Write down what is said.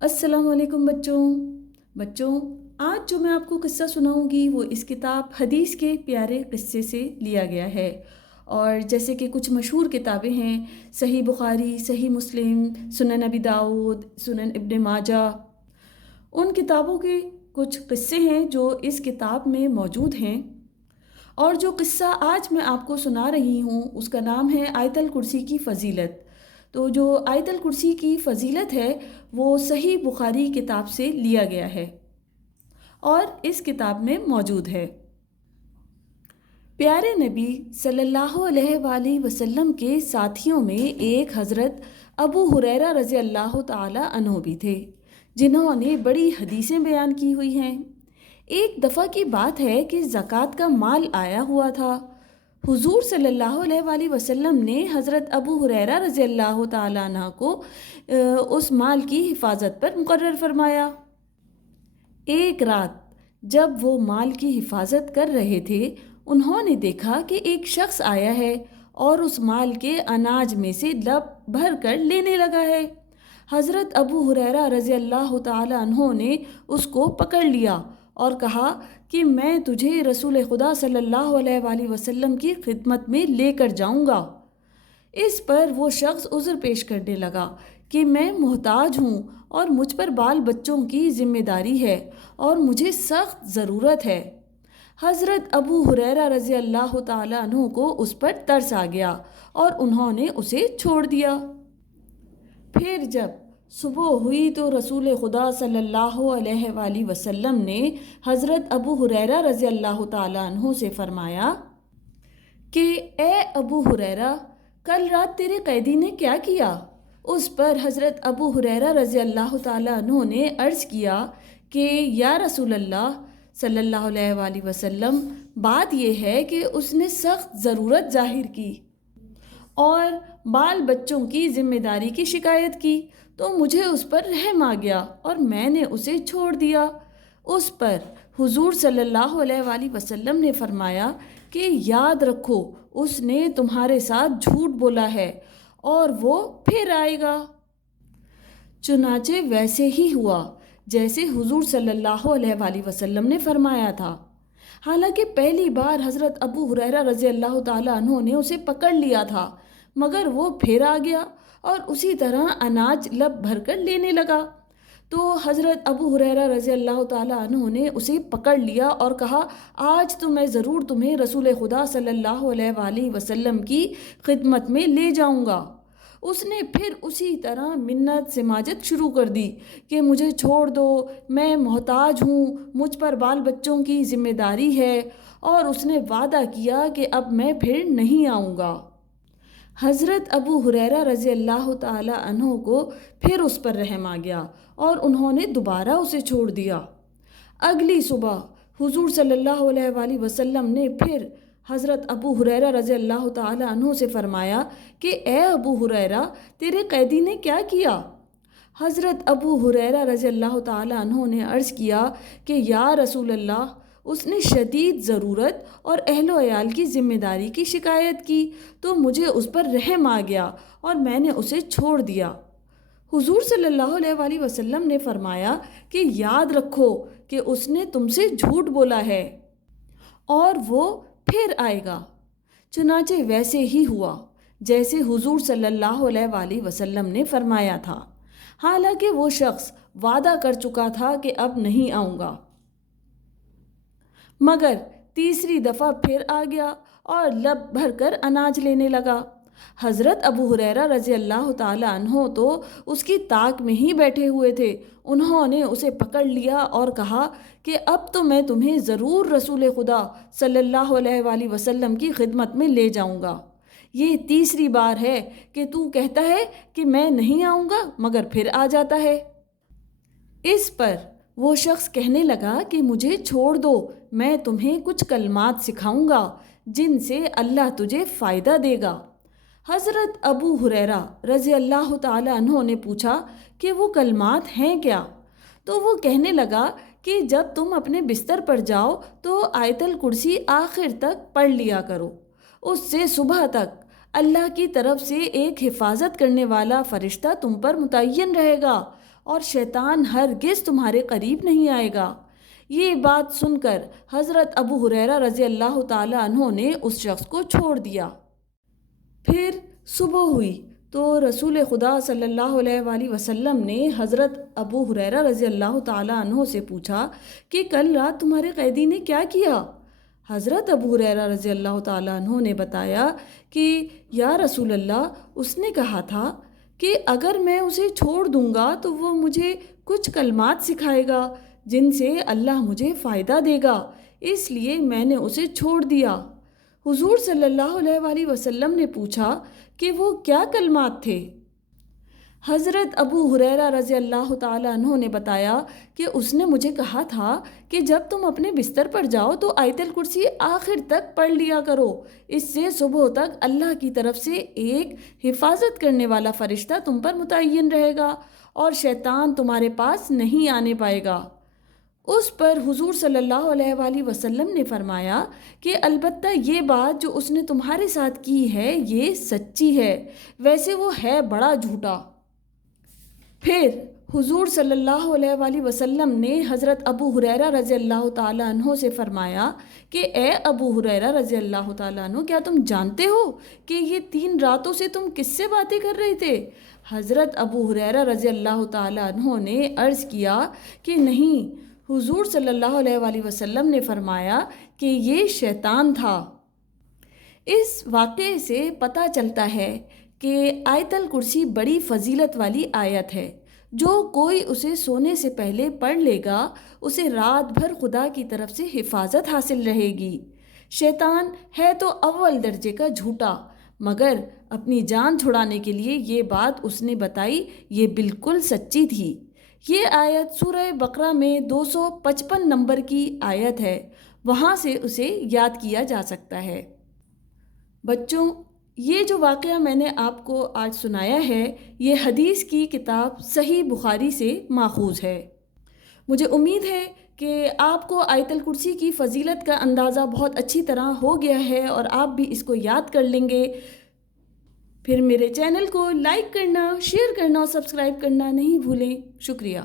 السلام علیکم بچوں آج جو میں آپ کو قصہ سناؤں گی وہ اس کتاب حدیث کے پیارے قصے سے لیا گیا ہے۔ اور جیسے کہ کچھ مشہور کتابیں ہیں، صحیح بخاری، صحیح مسلم، سنن ابی داؤد، سنن ابن ماجہ، ان کتابوں کے کچھ قصے ہیں جو اس کتاب میں موجود ہیں۔ اور جو قصہ آج میں آپ کو سنا رہی ہوں اس کا نام ہے آیت الکرسی کی فضیلت۔ تو جو آیت الکرسی کی فضیلت ہے وہ صحیح بخاری کتاب سے لیا گیا ہے اور اس کتاب میں موجود ہے۔ پیارے نبی صلی اللہ علیہ وآلہ وسلم کے ساتھیوں میں ایک حضرت ابو ہریرہ رضی اللہ تعالی عنہ بھی تھے، جنہوں نے بڑی حدیثیں بیان کی ہوئی ہیں۔ ایک دفعہ کی بات ہے کہ زکوٰۃ کا مال آیا ہوا تھا۔ حضور صلی اللہ علیہ وآلہ وسلم نے حضرت ابو ہریرہ رضی اللہ تعالیٰ عنہ کو اس مال کی حفاظت پر مقرر فرمایا۔ ایک رات جب وہ مال کی حفاظت کر رہے تھے، انہوں نے دیکھا کہ ایک شخص آیا ہے اور اس مال کے اناج میں سے لب بھر کر لینے لگا ہے۔ حضرت ابو ہریرہ رضی اللہ تعالیٰ عنہ نے اس کو پکڑ لیا اور کہا کہ میں تجھے رسول خدا صلی اللہ علیہ وآلہ وسلم کی خدمت میں لے کر جاؤں گا۔ اس پر وہ شخص عذر پیش کرنے لگا کہ میں محتاج ہوں اور مجھ پر بال بچوں کی ذمہ داری ہے اور مجھے سخت ضرورت ہے۔ حضرت ابو ہریرہ رضی اللہ تعالیٰ عنہ کو اس پر ترس آ گیا اور انہوں نے اسے چھوڑ دیا۔ پھر جب صبح ہوئی تو رسول خدا صلی اللہ علیہ وآلہ وسلم نے حضرت ابو ہریرہ رضی اللہ تعالیٰ عنہ سے فرمایا کہ اے ابو ہریرہ، کل رات تیرے قیدی نے کیا کیا؟ اس پر حضرت ابو ہریرہ رضی اللہ تعالیٰ عنہ نے عرض کیا کہ یا رسول اللہ صلی اللہ علیہ وآلہ وسلم، بات یہ ہے کہ اس نے سخت ضرورت ظاہر کی اور بال بچوں کی ذمہ داری کی شکایت کی، تو مجھے اس پر رحم آ گیا اور میں نے اسے چھوڑ دیا۔ اس پر حضور صلی اللہ علیہ وآلہ وسلم نے فرمایا کہ یاد رکھو، اس نے تمہارے ساتھ جھوٹ بولا ہے اور وہ پھر آئے گا۔ چنانچہ ویسے ہی ہوا جیسے حضور صلی اللہ علیہ وآلہ وسلم نے فرمایا تھا۔ حالانکہ پہلی بار حضرت ابو ہریرہ رضی اللہ تعالیٰ عنہ نے اسے پکڑ لیا تھا، مگر وہ پھر آ گیا اور اسی طرح اناج لب بھر کر لینے لگا۔ تو حضرت ابو ہریرہ رضی اللہ تعالیٰ عنہ نے اسے پکڑ لیا اور کہا، آج تو میں ضرور تمہیں رسول خدا صلی اللہ علیہ وآلہ وسلم کی خدمت میں لے جاؤں گا۔ اس نے پھر اسی طرح منت سماجت شروع کر دی کہ مجھے چھوڑ دو، میں محتاج ہوں، مجھ پر بال بچوں کی ذمہ داری ہے، اور اس نے وعدہ کیا کہ اب میں پھر نہیں آؤں گا۔ حضرت ابو ہریرہ رضی اللہ تعالیٰ عنہ کو پھر اس پر رحم آ گیا اور انہوں نے دوبارہ اسے چھوڑ دیا۔ اگلی صبح حضور صلی اللہ علیہ وآلہ وسلم نے پھر حضرت ابو ہریرہ رضی اللہ تعالیٰ عنہ سے فرمایا کہ اے ابو ہریرہ، تیرے قیدی نے کیا کیا؟ حضرت ابو ہریرہ رضی اللہ تعالیٰ عنہ نے عرض کیا کہ یا رسول اللہ، اس نے شدید ضرورت اور اہل و عیال کی ذمہ داری کی شکایت کی، تو مجھے اس پر رحم آ گیا اور میں نے اسے چھوڑ دیا۔ حضور صلی اللہ علیہ وآلہ وسلم نے فرمایا کہ یاد رکھو کہ اس نے تم سے جھوٹ بولا ہے اور وہ پھر آئے گا۔ چنانچہ ویسے ہی ہوا جیسے حضور صلی اللہ علیہ وآلہ وسلم نے فرمایا تھا، حالانکہ وہ شخص وعدہ کر چکا تھا کہ اب نہیں آؤں گا، مگر تیسری دفعہ پھر آ گیا اور لب بھر کر اناج لینے لگا۔ حضرت ابو ہریرہ رضی اللہ تعالیٰ عنہ تو اس کی طاق میں ہی بیٹھے ہوئے تھے۔ انہوں نے اسے پکڑ لیا اور کہا کہ اب تو میں تمہیں ضرور رسول خدا صلی اللہ علیہ وآلہ وسلم کی خدمت میں لے جاؤں گا۔ یہ تیسری بار ہے کہ تو کہتا ہے کہ میں نہیں آؤں گا مگر پھر آ جاتا ہے۔ اس پر وہ شخص کہنے لگا کہ مجھے چھوڑ دو، میں تمہیں کچھ کلمات سکھاؤں گا جن سے اللہ تجھے فائدہ دے گا۔ حضرت ابو ہریرہ رضی اللہ تعالیٰ عنہ نے پوچھا کہ وہ کلمات ہیں کیا؟ تو وہ کہنے لگا کہ جب تم اپنے بستر پر جاؤ تو آیت الکرسی آخر تک پڑھ لیا کرو، اس سے صبح تک اللہ کی طرف سے ایک حفاظت کرنے والا فرشتہ تم پر متعین رہے گا اور شیطان ہرگز تمہارے قریب نہیں آئے گا۔ یہ بات سن کر حضرت ابو ہریرہ رضی اللہ تعالیٰ عنہ نے اس شخص کو چھوڑ دیا۔ پھر صبح ہوئی تو رسول خدا صلی اللہ علیہ وآلہ وسلم نے حضرت ابو ہریرہ رضی اللہ تعالیٰ عنہ سے پوچھا کہ کل رات تمہارے قیدی نے کیا کیا؟ حضرت ابو ہریرہ رضی اللہ تعالیٰ عنہ نے بتایا کہ یا رسول اللہ، اس نے کہا تھا کہ اگر میں اسے چھوڑ دوں گا تو وہ مجھے کچھ کلمات سکھائے گا جن سے اللہ مجھے فائدہ دے گا، اس لیے میں نے اسے چھوڑ دیا۔ حضور صلی اللہ علیہ وآلہ وسلم نے پوچھا کہ وہ کیا کلمات تھے؟ حضرت ابو ہریرہ رضی اللہ تعالیٰ عنہ نے بتایا کہ اس نے مجھے کہا تھا کہ جب تم اپنے بستر پر جاؤ تو آیت الکرسی آخر تک پڑھ لیا کرو، اس سے صبح تک اللہ کی طرف سے ایک حفاظت کرنے والا فرشتہ تم پر متعین رہے گا اور شیطان تمہارے پاس نہیں آنے پائے گا۔ اس پر حضور صلی اللہ علیہ وآلہ وسلم نے فرمایا کہ البتہ یہ بات جو اس نے تمہارے ساتھ کی ہے یہ سچی ہے، ویسے وہ ہے بڑا جھوٹا۔ پھر حضور صلی اللہ علیہ وآلہ وسلم نے حضرت ابو ہریرہ رضی اللہ تعالیٰ عنہ سے فرمایا کہ اے ابو ہریرہ رضی اللہ تعالیٰ عنہ، کیا تم جانتے ہو کہ یہ 3 راتوں سے تم کس سے باتیں کر رہے تھے؟ حضرت ابو ہریرہ رضی اللہ تعالیٰ عنہ نے عرض کیا کہ نہیں، حضور صلی اللہ علیہ وآلہ وسلم نے فرمایا کہ یہ شیطان تھا۔ اس واقعے سے پتہ چلتا ہے کہ آیت الکرسی بڑی فضیلت والی آیت ہے۔ جو کوئی اسے سونے سے پہلے پڑھ لے گا اسے رات بھر خدا کی طرف سے حفاظت حاصل رہے گی۔ شیطان ہے تو اول درجے کا جھوٹا، مگر اپنی جان چھڑانے کے لیے یہ بات اس نے بتائی یہ بالکل سچی تھی۔ یہ آیت سورہ بقرہ میں 255 نمبر کی آیت ہے، وہاں سے اسے یاد کیا جا سکتا ہے۔ بچوں، یہ جو واقعہ میں نے آپ کو آج سنایا ہے یہ حدیث کی کتاب صحیح بخاری سے ماخوذ ہے۔ مجھے امید ہے کہ آپ کو آیت الکرسی کی فضیلت کا اندازہ بہت اچھی طرح ہو گیا ہے اور آپ بھی اس کو یاد کر لیں گے۔ پھر میرے چینل کو لائک کرنا، شیئر کرنا اور سبسکرائب کرنا نہیں بھولیں۔ شکریہ۔